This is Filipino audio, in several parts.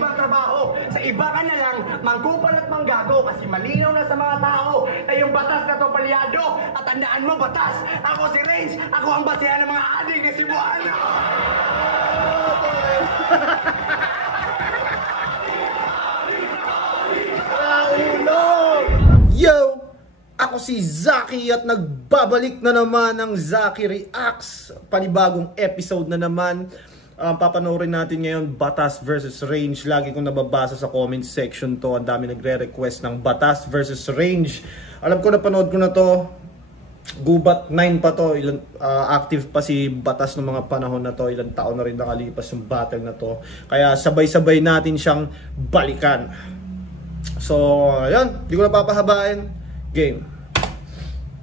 ibang trabaho. Sa iba ka na lang, mangkupal at manggago. Kasi malinaw na sa mga tao na yung batas na to palyado. At tandaan mo, batas, ako si Range. Ako ang basehan ng mga adik ni Cebuano. Yo! Ako si Zaki at nagbabalik na naman ang Zaki Reacts. Panibagong episode na naman. Papanoorin natin ngayon Batas versus Range. Lagi kong nababasa sa comment section to. Ang dami nagre-request ng Batas versus Range. Alam ko, napanood ko na to. Gubat 9 pa to. Active pa si Batas ng mga panahon na to. Ilang taon na rin nakalipas yung battle na to. Kaya sabay-sabay natin siyang balikan. So, ayun. Di ko na papahabain. Game.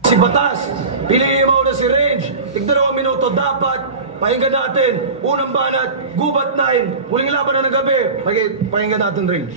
Si Batas, piliin mo na si Range. Tigdalawang minuto dapat. Pakinggan natin. Unang banat, Gubat 9. Huling laban na ng gabi. Pakinggan natin, Range.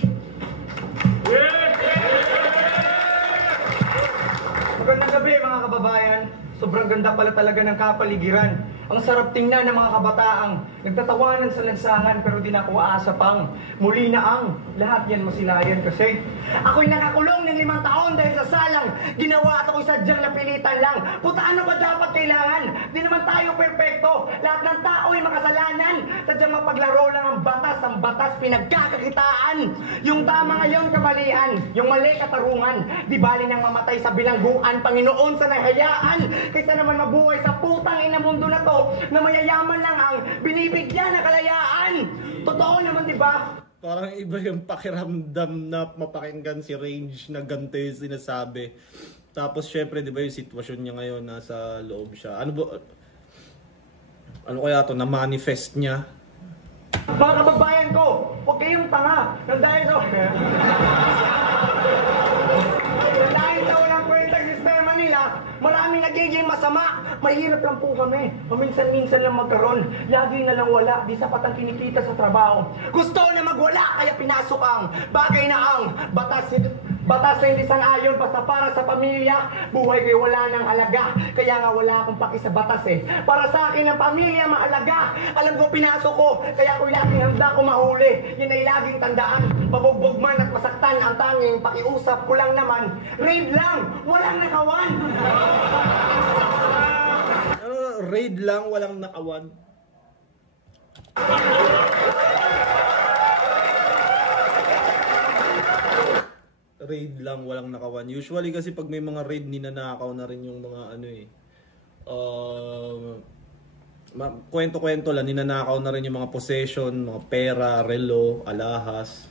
Magandang gabi mga kababayan. Sobrang ganda pala talaga ng kapaligiran. Ang sarap tingnan ng mga kabataang nagtatawanan sa lansangan pero di na ako aasa pang. Muli na ang lahat yan masilayan kasi ako'y nakakulong ng 5 taon dahil sa salang. Ginawa at ako'y sadyang napilitan lang. Puta, ano ba dapat kailangan? Di naman tayo perpekto. Lahat ng tao'y makasalanan. Sadyang mapaglaro lang ang batas pinagkakakitaan. Yung tama ngayon kamalian, yung mali katarungan. Di bali nang mamatay sa bilangguan, Panginoon sa nahayaan. Kaysa naman mabuhay sa putang ina mundo na to na mayayaman lang ang binibigyan ng kalayaan. Totoo naman, di ba? Parang iba yung pakiramdam na mapakinggan si Range na ganito yung sinasabi. Tapos syempre, di ba yung sitwasyon niya ngayon, nasa loob siya. Ano kaya to, na-manifest niya? Mga kababayan ko, huwag kayong tanga. Dahil sa walang kwentang sistema nila, maraming nagiging masama. Mahirap lang po kami. Paminsan-minsan lang magkaroon. Lagi na lang wala. Di sapat ang kinikita sa trabaho. Gusto na magwala, kaya pinasok ang bagay na ang batas na hindi sang-ayon basta para sa pamilya. Buhay kayo wala ng halaga. Kaya nga wala akong paki sa batas eh. Para sa akin ang pamilya mahalaga. Alam ko pinasok ko, kaya ako'y laging handa ko mahuli. Yan ay laging tandaan. Pabugbog man at masaktan ang tanging pakiusap ko lang naman. Raid lang, walang nakawan. Raid lang, walang nakawan. Raid lang, walang nakawan. Usually kasi pag may mga raid, ninanakaw na rin yung mga ano eh. Kwento-kwento lang, ninanakaw na rin yung mga possession, mga pera, relo, alahas.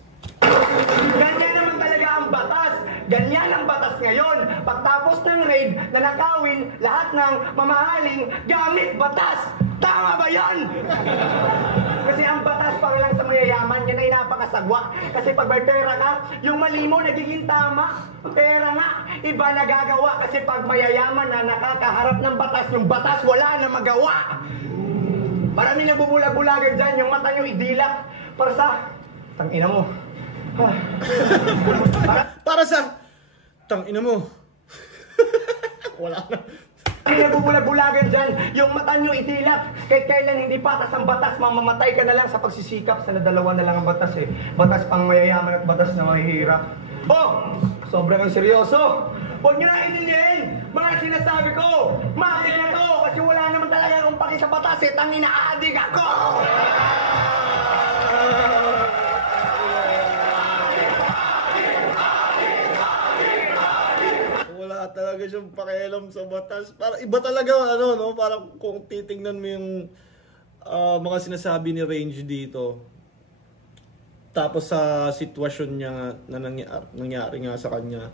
Ganyan naman talaga ang batas. Ganyan ang batas ngayon. Pagtapos ng raid, nanakawin lahat ng mamahaling gamit batas. Tama ba yan? Kasi ang batas para lang sa mayayaman, yan ay napakasagwa. Kasi pag may pera ka, yung mali mo nagiging tama. Pera nga, iba nagagawa. Kasi pag mayayaman na nakakaharap ng batas, yung batas wala na magawa. Maraming nagbubulag-bulagan dyan, yung mata nyo idilak. Para sa, tangina mo. Para sa tangina mo. Wala na. Ang nagbubulag-bulagan dyan, yung mata nyo itilak. Kahit kailan hindi patas ang batas, mamamatay ka na lang sa pagsisikap. Sana dalawa na lang ang batas eh. Batas pang mayayaman at batas na mahihirap. Oh! Sobrang ang seryoso. Huwag nyo na inindihin mga sinasabi ko. Matik na to kasi wala naman talaga akong paki sa batas eh. Tangina adik ako! Talaga siyang pakialam sa batas. Para iba talaga ano no, parang kung titingnan mo yung mga sinasabi ni Range dito. Tapos sa sitwasyon niya na nangyari nga sa kanya.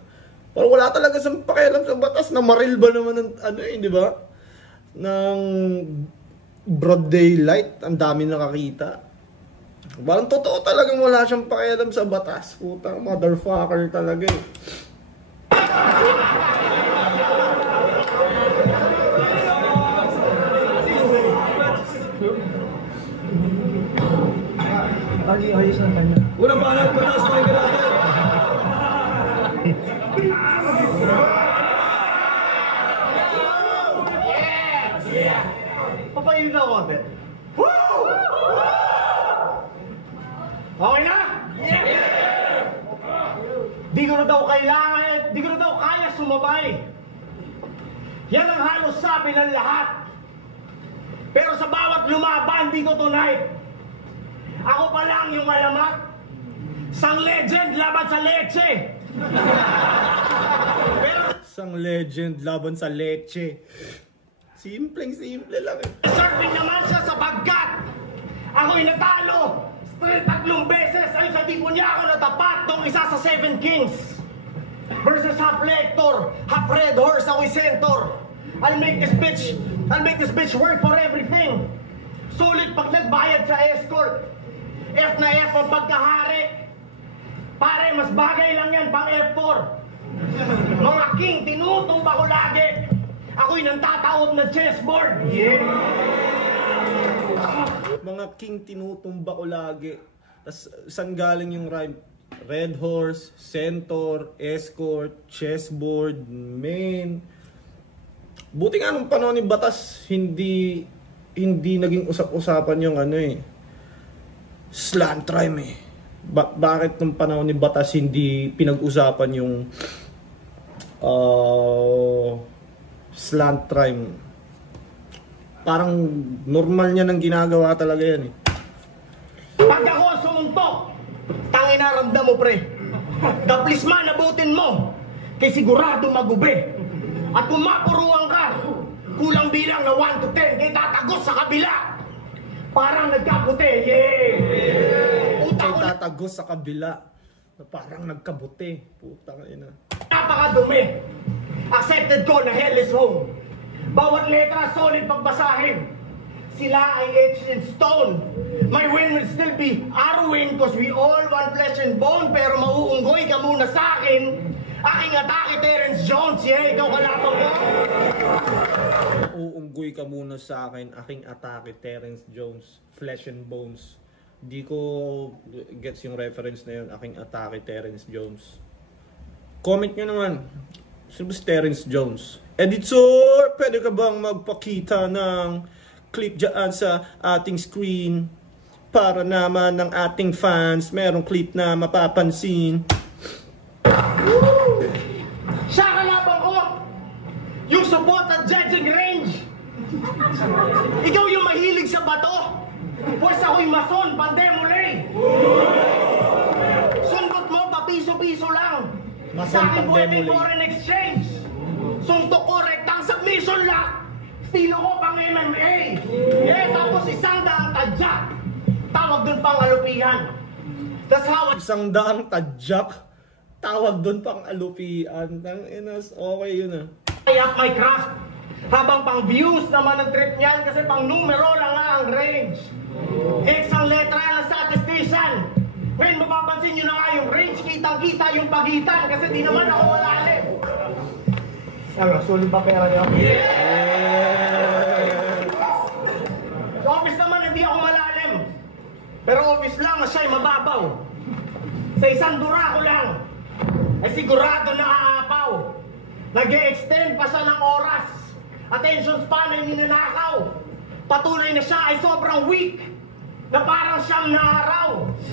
Parang wala talaga siyang pakialam sa batas. Na maril ba naman ng ano eh, di ba? Ng broad daylight, ang dami nakakita. Parang totoo talagang wala siyang pakialam sa batas. Puta, motherfucker talaga eh. Ayos na kanya. Unang banat, Batas, pakinggan natin. Papayin na ako, ate. Woo! Okay na? daw kailangan, di ko na daw kaya sumabay. Yan ang halos sabi ng lahat. Pero sa bawat lumaban dito tonight, ako pa lang yung alamat. Sang legend laban sa leche. Pero Isang legend laban sa leche. Simpleng-simple lang eh. serving naman siya sapagkat ako'y natalo straight 3 beses ay sa tipo niya ako natapat nung isa sa 7 Kings versus half Lector, half Red Horse, ako'y Centaur. I'll make this bitch work for everything. Sulit pag nagbayad sa escort. F na F ang pagkahari. Pare, mas bagay lang yan pang F4. Mga king, tinutumba ko lagi. Ako'y nantataob na chessboard. Yeah. Mga king tinutumba ko lagi. Tas saan galing yung rhyme? Red Horse, Centaur, Escort, Chessboard, Main. Buti nga nung panahon ni Batas, hindi naging usap-usapan yung ano eh. Slant rhyme eh. Bakit nung panahon ni Batas hindi pinag-usapan yung slant rhyme? Parang normal niya nang ginagawa talaga yan eh. Pag ako sumuntok, tangin naramdam mo pre. Daplis man abutin mo, kay sigurado magube. At kung mapuruan ka, kulang bilang na 1 to 10, kay tatagos sa kabila. Parang nagkabuti, yeah! Kay tatagos sa kabila na parang nagkabuti. Putang ina. Napakadumi. Accepted ko na hell is home. Bawat letra solid pagbasahin. Sila ay etched in stone. My win will still be our win cause we all want flesh and bone. Pero mauunggoy ka muna sa akin. Aking atake, Terence Jones. Yeah, ikaw kalaban ko. Uunggoy ka muna sa akin. Aking atake, Terence Jones. Flesh and bones. Di ko gets yung reference na yun. Aking atake, Terence Jones. Comment nyo naman. Sino ba si Terence Jones? Editor, pwede ka bang magpakita ng clip dyan sa ating screen para naman ng ating fans merong clip na mapapansin? Siya kalaban ko. Yung support at judging range. Ikaw yung mahilig sa bato. Pues ako'y mason, pandemolay. Sundot mo, papiso-piso lang. Mason, Sa akin pwede pandemolay. foreign exchange. Suntok ko, rektang submission lock. Stilo ko pang MMA. Yeah, tapos 100 tadyak. Tawag dun pang alupihan. That's how I... 100 tadyak. Tawag doon pang alupian. Tang inas, okay yun ah. up my craft. Habang pang views naman ang trip niyan kasi pang numero lang nga ang range. X ang letra ng statistician. Ngayon mapapansin nyo na nga yung range, kitang-kita yung pagitan kasi di naman ako malalim. Ano, sulit ba pera niyo? Sa office naman hindi ako malalim. Pero office lang na siya'y mababaw. Sa isang dura ko lang ay sigurado na aapaw. Nag-e-extend pa siya ng oras. Attention span ay ninanakaw. Patunay na siya ay sobrang weak. Na parang siyam na araw.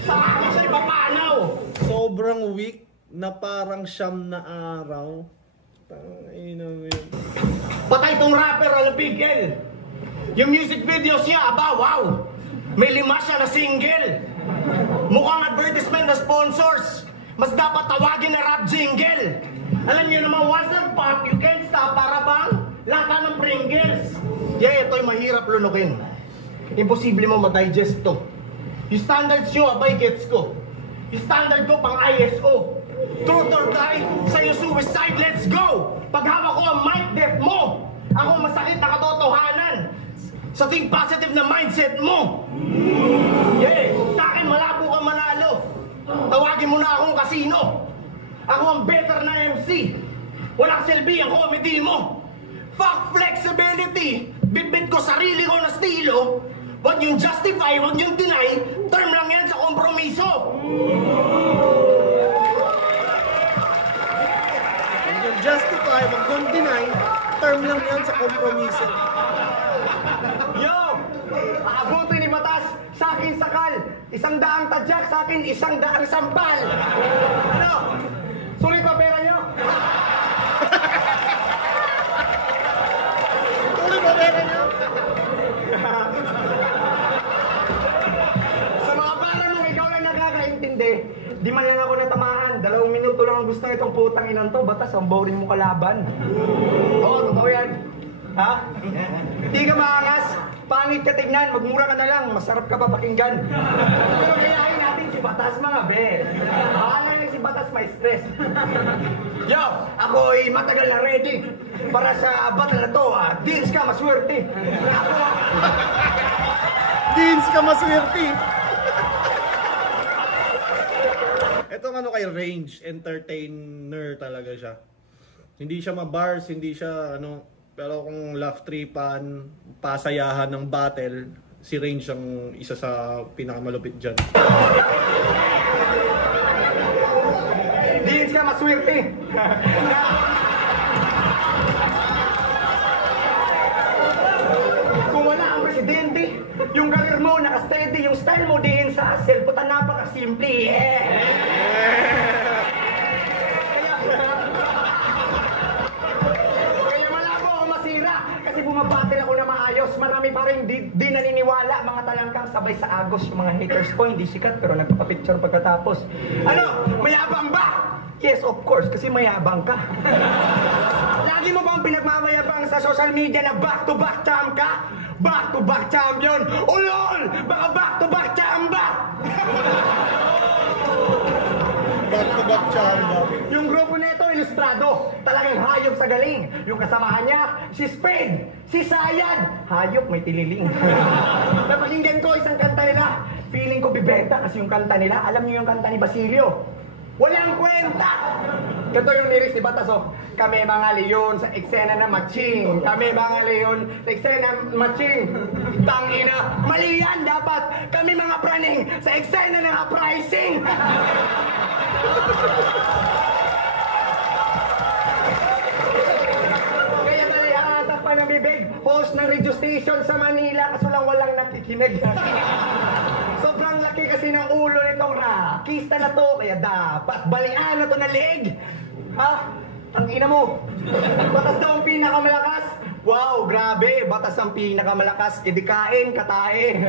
Sa akin siya'y papanaw. Sobrang weak na parang siyam na araw. Tangina mo yun. Patay tong rapper ang Big L. Yung music videos niya, aba wow. May 5 siya na single. Mukhang advertisement na sponsors. Mas dapat tawagin na rap jingle. Alam niyo naman, once nag-pop, you can't stop. Para bang lata ng Pringles. Yeah, ito'y mahirap lunukin. Imposible mo ma-digest to. Yung standards nyo, abay gets ko. Yung standard ko pang ISO. Truth or die, sa'yo suicide, let's go! Pag hawak ko ang mic, death mo! Ako masakit na katotohanan. Sa think positive na mindset mo. Yeah, sa akin malabo ka manalo. Tawagin mo na akong kasino. Ako ang better na MC. Walang silbi ang comedy mo. Fuck flexibility. Bitbit ko sarili ko na estilo. Huwag yung justify, huwag yung deny. Term lang yan sa kompromiso. Huwag yung justify, huwag yung deny. Term lang yan sa kompromiso. Yo! Aabutin ni Batas, sa akin sakal. 100 tadyak, sa akin 100 sampal. Ano? Sulit pa hindi. Di man lang ako natamahan. 2 minuto lang ang gusto itong putang inang to. Batas, ang boring mo kalaban. Oo, totoo yan. Ha? Di ka maangas. Pangit ka tignan. Magmura ka na lang. Masarap ka pa pakinggan. Pero kayahin natin si Batas, mga be. Bahala lang si Batas, may stress. Yo, ako'y matagal na ready para sa battle na to. Deans ka, maswerte. Deans ka maswerte. Itong ano kay Range, entertainer talaga siya. Hindi siya mabars, hindi siya ano, pero kung laugh tripan, pasayahan ng battle, si Range ang isa sa pinakamalupit dyan. Deans ka, maswerte. Kung wala ang presidente, yung karir mo naka-steady, yung style mo diin sa selputan, napaka-simple. Kaya malabo ako masira kasi bumabattle ako na maayos. Marami pa rin di naniniwala, mga talangkang sabay sa agos. Yung mga haters ko hindi sikat pero nagpapapicture pagkatapos. Ano? Mayabang ba? Yes, of course, kasi mayabang ka. Lagi mo bang pinagmamayabang sa social media na back-to-back champ ka? Back-to-back champion! Ulol! Baka back-to-back champ ba? Back-to-back chamba. Yung grupo nito, ilustrado. Talagang hayop sa galing. Yung kasamahan niya, si Spade, si Sayad. Hayop, may tililing. Napakinggan ko isang kanta nila. Feeling ko bibenta kasi yung kanta nila. Alam niyo yung kanta ni Basilio? Walang kwenta! Ito yung lyrics ni Batas, oh. Kami mga leon sa eksena na matching. Kami mga leon sa eksena matching. Tangina, mali yan dapat. Kami mga praning sa eksena ng uprising. Kaya talihata pa ng bibig. Host ng radio station sa Manila kaso lang walang nakikinig. Sobrang laki kasi ng ulo nitong rakista na to, kaya dapat balian na to na leg. Ha? Ang ina mo. Batas daw ang pinakamalakas. Wow, grabe. Batas ang pinakamalakas. Idikain, katae.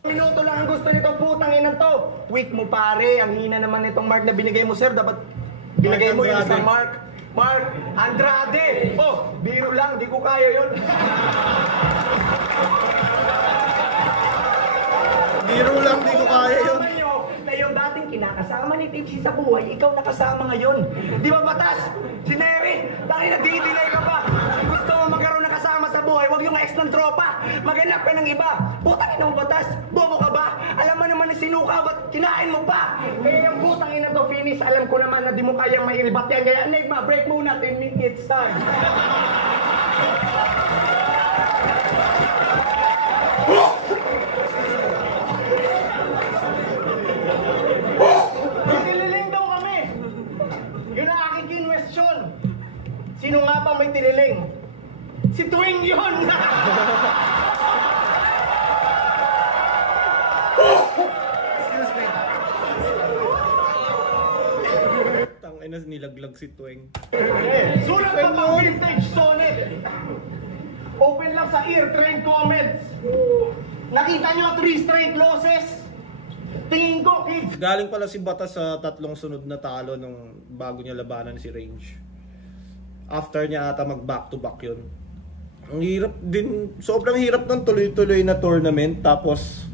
2 minuto lang ang gusto nitong putang ina to. Weak mo pare. Ang hina naman nitong mark na binigay mo, sir. Dapat binigay mo yung isang mark. Mark Andrade. Oh, biro lang. Di ko kaya yun. Biro lang, di ko kaya yun. Na yung dating kinakasama ni Tipsy sa buhay, ikaw nakasama ngayon. Di ba Batas? Si Neri, dahil nagdi-delay ka pa. Gusto mo magkaroon ng kasama sa buhay, huwag yung ex ng tropa. Maghanap ka ng iba. Butang ina mo Batas, bobo ka ba? Alam mo naman ni sinuka, ba't kinain mo pa? Kaya yung butang ina to finish, alam ko naman na di mo kayang mairibat yan. Kaya Negma, break muna, 10 minutes time. Tiniling daw kami. Yun ang aking kinwestiyon. Sino nga ba may tiniling? Si Tuwing yun! Excuse me. Tangina, nilaglag si Tuwing. Sulat pa pang vintage sonnet. Open lang sa ear train comments. Nakita nyo 3 straight losses? Tingin ko, kids. Galing pala si Batas sa 3 sunod na talo nung bago niya labanan si Range. After niya ata mag back to back yun. Ang hirap din, sobrang hirap ng tuloy-tuloy na tournament. Tapos,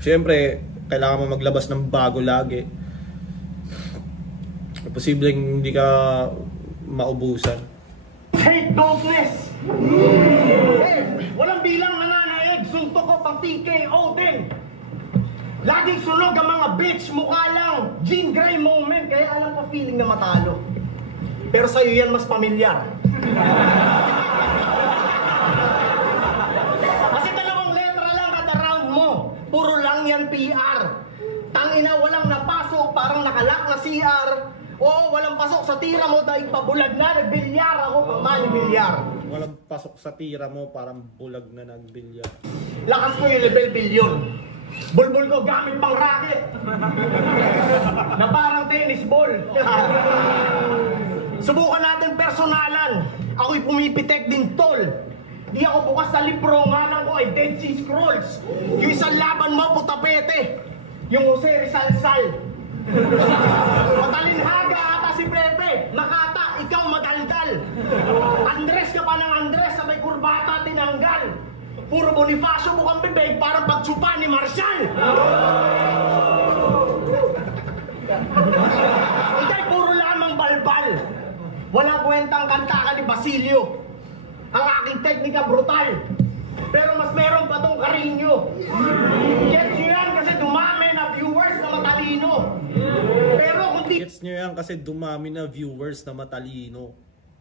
syempre, kailangan mo maglabas ng bago lagi. Posibleng hindi ka maubusan. Hate dopeness! Walang bilang nananaig, suntok ko pang TKO din. Laging sunog ang mga bitch, mukha lang. Jean Grey moment, kaya alam ko feeling na matalo. Pero sa'yo yan mas pamilyar. Kasi 2 letra lang kada round mo. Puro lang yan PR. Tangina, walang napasok, parang nakalak na CR. Oo, walang pasok sa tira mo dahil pabulag na, nagbilyar ako, pamanibilyar. Walang pasok sa tira mo, parang bulag na nagbilyar. Lakas ko yung level bilyon. Bulbul ko gamit pang racket. Na parang tennis ball. Subukan natin personalan. Ako'y pumipitek din tol. Di ako bukas sa libro, ngalan ko ay Dead Sea Scrolls. Yung isang laban mo, putapete. Yung Jose Rizal-Sal. Matalinhaga ata si Pepe. Makata, ikaw madaldal. Andres ka pa ng Andres, sabay kurbata tinanggal. Puro Bonifacio mukhang bibig, parang pagtsupa ni Marshall. Hindi, puro lamang balbal. Wala kwentang kanta ka ni Basilio. Ang aking teknika brutal. Pero mas meron pa tong Carino. Gets nyo yan kasi dumami na viewers na matalino. Pero kung di Gets nyo yan kasi dumami na viewers na matalino.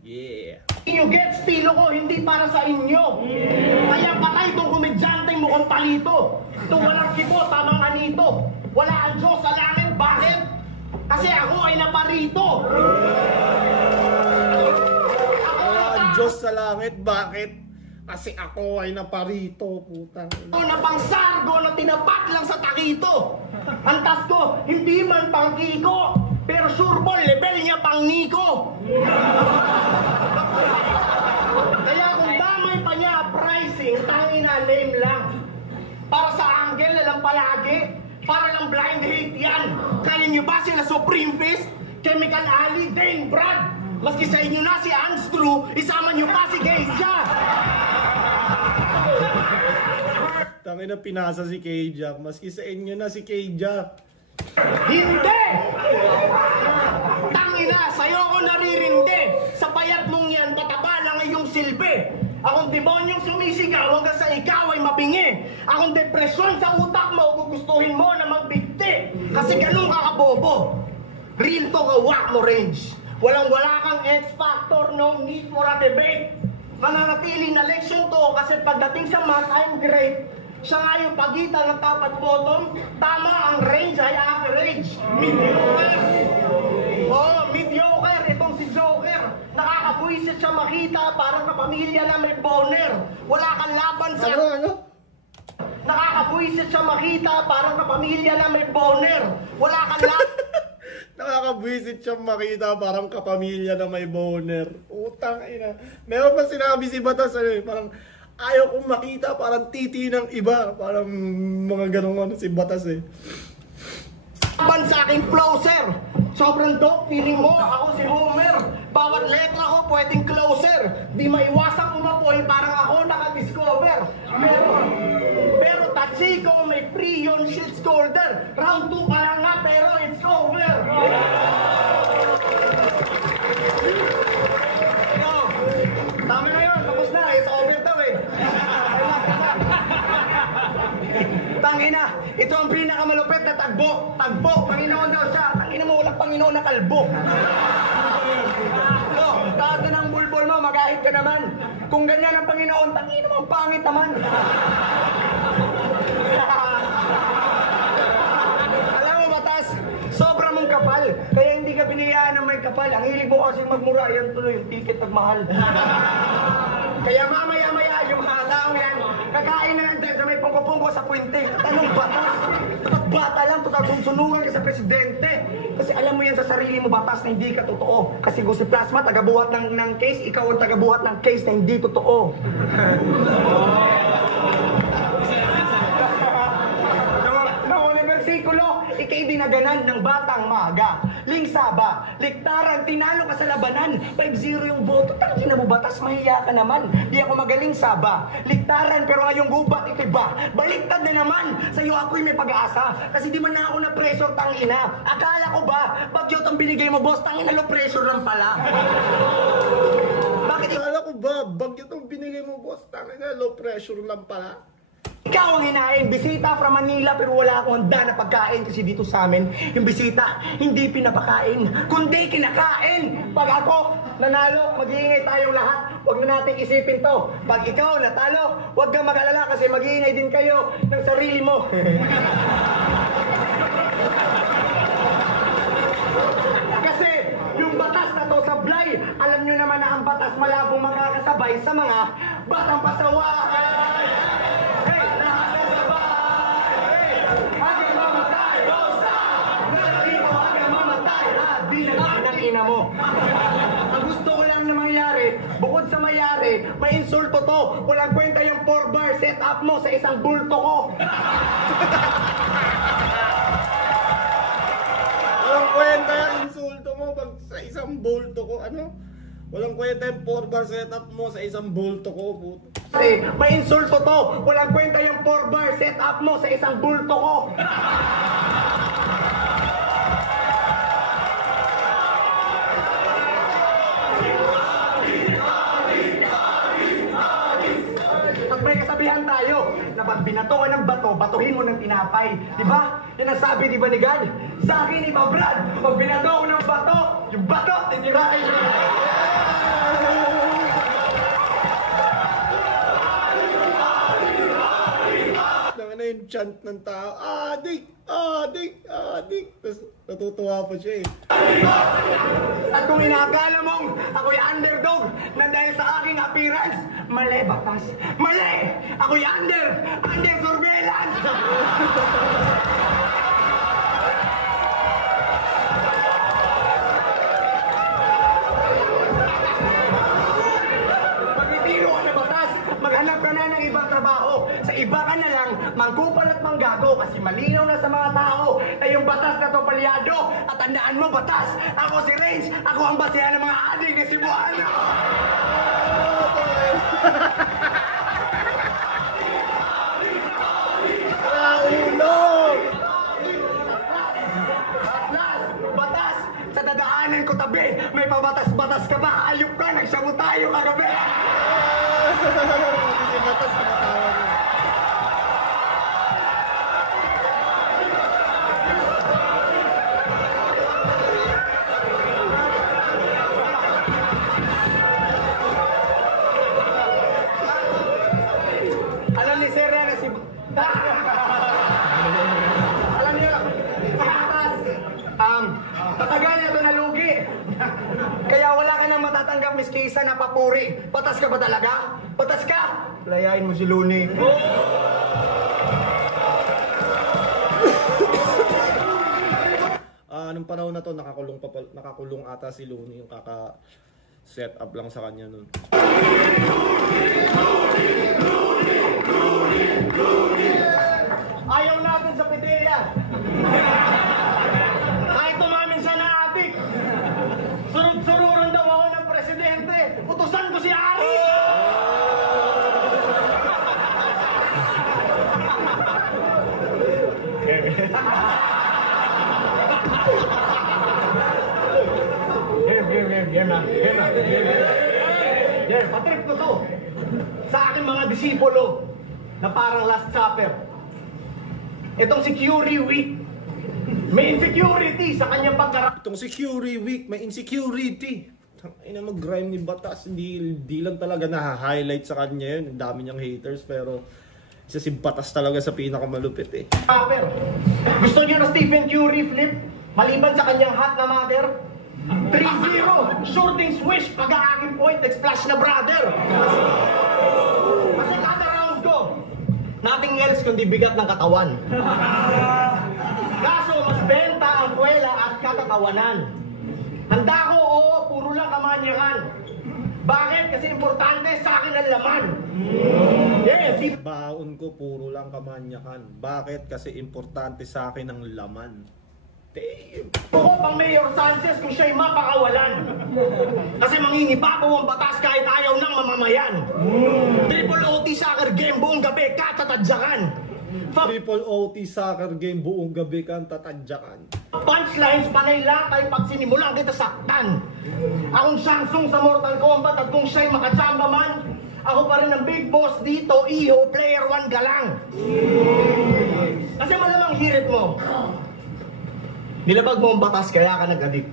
Yeah. nyo get, estilo ko, hindi para sa inyo. Kaya patay itong komedyanteng mukhang palito. Itong walang kibo, tamang anito. Wala ang Diyos sa langit, bakit? Kasi ako ay naparito. Wala ang Diyos sa langit, bakit? Kasi ako ay naparito, putang ina. Ako na pang sargo na tinapak lang sa takito. Ang tas ko, hindi man pang kiko, pero sure ball, level niya pang Nico. Kaya kung damay pa niya pricing, tangina lame lang. Para sa angle na lang palagi, para lang blind hate yan. Kaya niyo ba sila Supreme Fist, Chemical Ali, Dane Brad? Maski sa inyo na si Anstrew, isama niyo pa si Geisha. Tangina pinasa si K-Jack. Maski sa inyo na si K-Jack. Hindi! Tangina, sa'yo ako naririndi. Sa payat mong yan, pataba lang ang iyong silbi. Akong demonyong sumisigaw hanggang sa ikaw ay mapingi. Akong depresyon sa utak mo, gugustuhin mo na magbigti. Kasi ganun ka kabobo. Real to kawak mo, Range. Walang-wala kang X-Factor, no need for a debate. Mananatiling na leksyon to kasi pagdating sa math, I'm great. Siya nga yung pagitan ng top at bottom, tama ang range ay average. Mediocre. Oh, mediocre. Itong si Joker. Nakakabuisit siya makita parang kapamilya na may boner. Wala kang laban sa... Ano? Nakakabuisit siya makita parang kapamilya na may boner. Wala kang laban... Nakakabwisit siyang makita parang kapamilya na may boner. Utang ina. Meron pa sinabi si Batas parang ayaw kong makita parang titi ng iba. Parang mga ganun si Batas Laban sa aking flow, sir. Sobrang dope, feeling mo, ako si Homer. Bawat letra ko pwedeng closer. Di maiwasang umapoy, parang ako nakadiscover. Pero touchy ko, may pre-yon shield shoulder. Round 2 pa lang nga, pero it's over. Yo, tama na yun, tapos na, it's over daw Tangina, ito ang pinakamalupit na tagbo. Tagbo, Panginoon daw siya. Tangina mo, walang Panginoon na kalbo. No, taas na ng bulbol mo, magahit ka naman. Kung ganyan ang Panginoon, tangina mo, ang pangit naman. Alam mo, Batas, sobra mong kapal. Kaya hindi ka biniyaan ng may kapal. Ang hilig mo kasi magmura, yan tuloy yung ticket magmahal. Kaya mamaya-maya yung halaw yan, kakain na lang dyan sa may pungko-pungko sa puwente. Anong Batas? Bata lang, sunugan ka sa presidente. Kasi alam mo yan sa sarili mo, Batas, na hindi ka totoo. Kasi Gusi Plasma, tagabuhat ng case, ikaw ang tagabuhat ng case na hindi totoo. Noong versikulo, ikay dinaganan ng batang maga. Lingsaba, liktaran, tinalo ka sa labanan. 5-0 yung boto, tangina mo Batas, mahiya ka naman. Di ako magaling saba. Liktaran, pero ngayong gubat, iba. Baliktad na naman. Sa'yo ako'y may pag-asa. Kasi di man na ako na pressure, tangina. Akala ko ba, bagyot ang binigay mo, boss, tangina, low pressure lang pala. Bakit Akala ko ba, bagyo itong binigay mo, boss. Tangina, low pressure lang pala. ikaw ang hinain, bisita from Manila pero wala akong handa na pagkain kasi dito sa amin, yung bisita hindi pinapakain, kundi kinakain. Pag ako nanalo, mag-iingay tayong lahat. Huwag na natin isipin to. Pag ikaw natalo, huwag kang mag-alala kasi mag-iingay din kayo ng sarili mo. Kasi yung batas na to sablay, alam nyo naman na ang batas malabong makakasabay sa mga batang pasaway. Ina mo. Ang gusto ko lang na mangyari, bukod sa mayari, may insulto to. Walang kwenta yung 4-bar setup mo sa isang bulto ko. isang bolto ko. Ano? Walang kwenta yung 4-bar setup mo sa isang bolto ko, puto. May insulto to. Walang kwenta yung 4-bar setup mo sa isang bulto ko. Pag may kasabihan tayo na pag binato ka ng bato, batuhin mo ng tinapay. Diba? Yan ang sabi, diba ni God? Sa akin, iba Brad, pag binato ko ng bato, yung bato, titirahin mo. Ano yung chant ng tao? Adik! Adik! Adik! Tapos natutuwa pa siya eh. At kung inaakala mong ako'y underdog na dahil sa aking appearance, mali batas. Mali! Ako'y under surveillance! Pag-itiro ka na batas, maghanap ka na ng ibang trabaho. Sa iba ka na lang, manggupal at manggago kasi malinaw na sa mga tao na yung batas na to palyado. At tandaan mo, batas, ako si Range, ako ang basehan ng mga adik ni Cebuano. Batas, sa dadaanan ko tabi, may pabatas-batas ka ba? Ayop ka, nagsabu tayo kagabi. Kasi batas kumatawa niya. Alam ni Sir yan na si... Alam niyo, si Batas, matagal niya ito nalugi. Kaya wala ka nang matatanggap, Miss Kisa, na papuri. Batas ka ba talaga? Batas ka? Layain mo si Looney. Nung panahon na to, nakakulong ata si Looney, yung kaka-set up lang sa kanya nun. Ayaw natin sa pedelia. Kahit tumamin siya na adik. Surut-sururan daw ako ng presidente. Utusan ko si Ari. Patrip ko to. Sa aking mga disipulo na parang Last Supper. Itong si Curie Week, may insecurity sa kanyang pagkarak. Itong si Curie Week, may insecurity. Ina mag-grime ni Batas, hindi lang talaga na-highlight sa kanya yun. Ang dami niyang haters, pero isa si Batas talaga sa pinakamalupit eh. Gusto niyo na Stephen Curry flip? Maliban sa kanyang hot na mother? 3-0, shooting swish, pag-aaking point, nag-splash na brother. Kasi kada round ko, nothing else kundi bigat ng katawan. Kaso mas benta ang kwela at katatawanan. Handa ko, oo, puro lang kamanyakan. Bakit? Kasi importante sa akin ang laman. Yes, Baon ko, puro lang kamanyakan. Bakit? Kasi importante sa akin ang laman. Damn! ako pang Mayor Sanchez kung siya'y mapakawalan. Kasi mangingibabaw ang batas kahit ayaw ng mamamayan. Triple OT soccer game buong gabi, katatadyakan. Triple OT soccer game buong gabi kang tatadyakan. Punchlines, panay lakay pag sinimulan kita saktan. Akong Samsung sa Mortal Kombat at kung siya'y makachamba man, ako pa rin ang big boss dito, iho, player 1 galang. Kasi malamang hirit mo. Nilabag mo ang batas kaya ka nag-addict.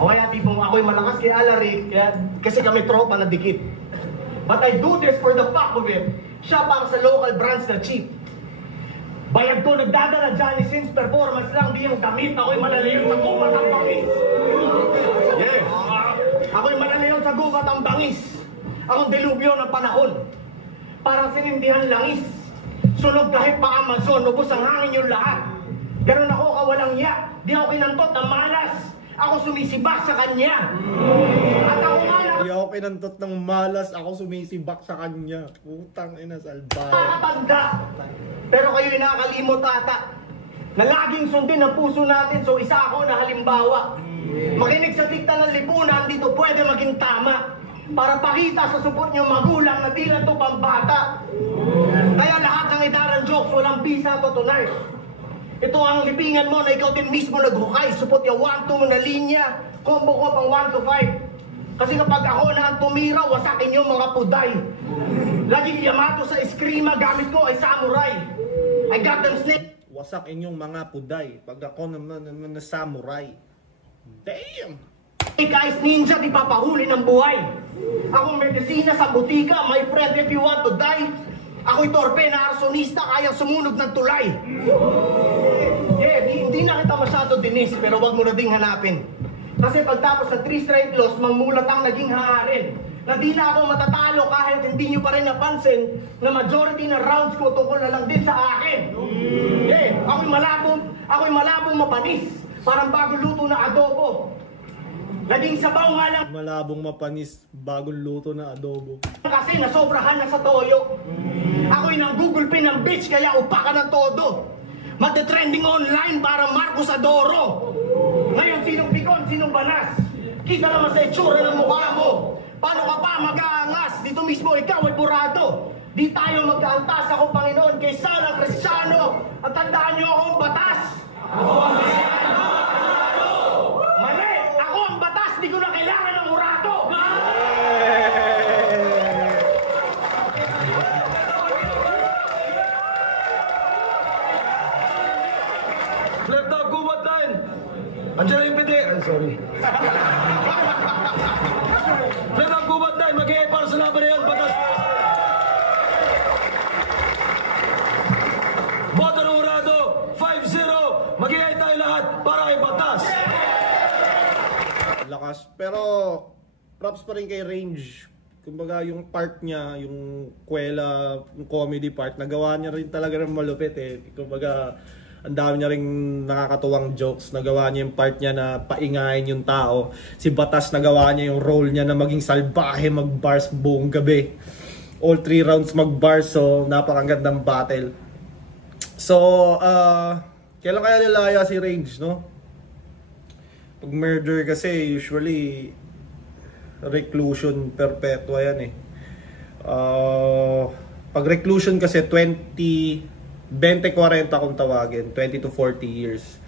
O kaya tipong ako'y malakas kay Alaric, kasi kami tropa na dikit. But I do this for the fuck of it. Siya pang sa local branch na cheap. Bayad ko nagdadala Johnny Sins performance lang, di yung damit. Ako'y malalayon sa gubat ang bangis. Yeah. Ako'y malalayon sa gubat ang bangis. Akong delubyo ng panahon. Parang sinindihan langis. Sunog kahit pa Amazon, ubos ang hangin yung lahat. Ganun ako kawalang yak. Di ako kinantot ng malas. Ako sumisibak sa kanya. At ako nga Di ako kinantot ng malas, ako sumisibak sa kanya. Putang ina, salbahe. nakakatanda. Pero kayo'y nakakalimot ata na laging sundin ang puso natin. So isa ako na halimbawa. Makinig sa dikta ng lipunan, dito pwede maging tama. Para pakita sa support nyo magulang na di lang to pambata. Kaya lahat ng idaran jokes, walang bisa to tonight. Ito ang libingan mo na ikaw din mismo naghukay. Support yung 1-2 mo na linya. Combo ko pang 1-5. Kasi kapag ako na ang tumira, wasakin yung mga puday. Laging Yamato sa eskrima, gamit ko ay samurai. I got them snake. Wasak inyong mga puday. Pag ako naman na samurai. Damn! Guys, ninja, di papahuli ng buhay. Akong medisina sa butika, my friend, if you want to die. Ako'y torpe na arsonista, kayang sumunog ng tulay. Hindi na kita masyado dinis, pero wag mo na ding hanapin. Kasi pagtapos ng 3 straight loss, mangmulat ang naging haarin. Na di na ako matatalo kahit hindi nyo pa rin napansin na majority ng rounds ko tungkol na lang din sa akin. Ako'y malabong mapanis. Parang bago luto na adobo. Naging sabaw nga lang Malabong mapanis, bagong luto na adobo. kasi nasobrahan na sa toyo. Ako'y nang Google Pin ng bitch kaya upakan ng todo. Magte-trending online para Marcos Adoro. Ngayon, sinong pikon, sinong banas? Kita naman sa itsura ng mukha mo. Paano ka pa mag-aangas? Dito mismo ikaw ay burado. Di tayo magkaantas, ako Panginoon, kay Sana Cristiano. At tandaan niyo akong batas. Mali! Ako ang batas, di ko na kailangan ng hurado. Flip top, gubat line! Andiyan na yung piti. Sorry. Flip top, gubat line. Mag-i-8 para sa laban na yan. Batas. Boto ng Urado. 5-0. Mag-i-8 tayo lahat para ay batas. Lakas. Pero, props pa rin kay Range. Kumbaga, yung part niya, yung kwela, yung comedy part, nagawa niya rin talaga ng malupit eh. Kumbaga, ang dami niya rin nakakatuwang jokes. Nagawa niya yung part niya na paingayin yung tao. Si Batas nagawa niya yung role niya na maging salbahe, mag-bars buong gabi. All 3 rounds mag-bars, so napakagandang battle. So, kailan kaya nilaya si Range, no? Pag murder kasi, usually, reclusion perpetua yan eh. Pag reclusion kasi, 20-40 kung tawagin, 20 to 40 years.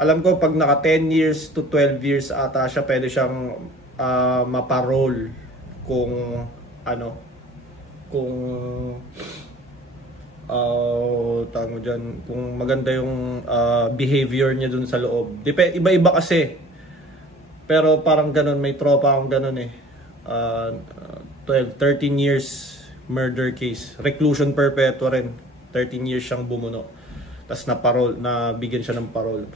Alam ko pag naka 10 years to 12 years ata siya, pwede siyang maparole kung ano, kung tawag mo dyan, kung maganda yung behavior niya dun sa loob. Iba-iba kasi. Pero parang ganun, may tropa akong ganun eh. 12, 13 years murder case. Reclusion perpetua rin. 13 years siyang bumuno. Tapos nabigyan siya ng parole.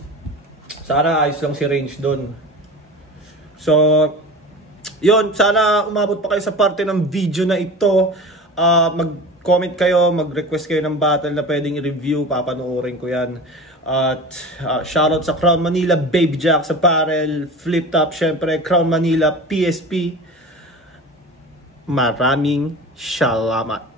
Sana ayos lang si Range doon. So, yun. Sana umabot pa kayo sa parte ng video na ito. Mag-comment kayo, mag-request kayo ng battle na pwedeng i-review. Papanoorin ko yan. At shoutout sa Crown Manila, Baby Jack sa Apparel, Flip Top, syempre, Crown Manila, PSP. Maraming salamat.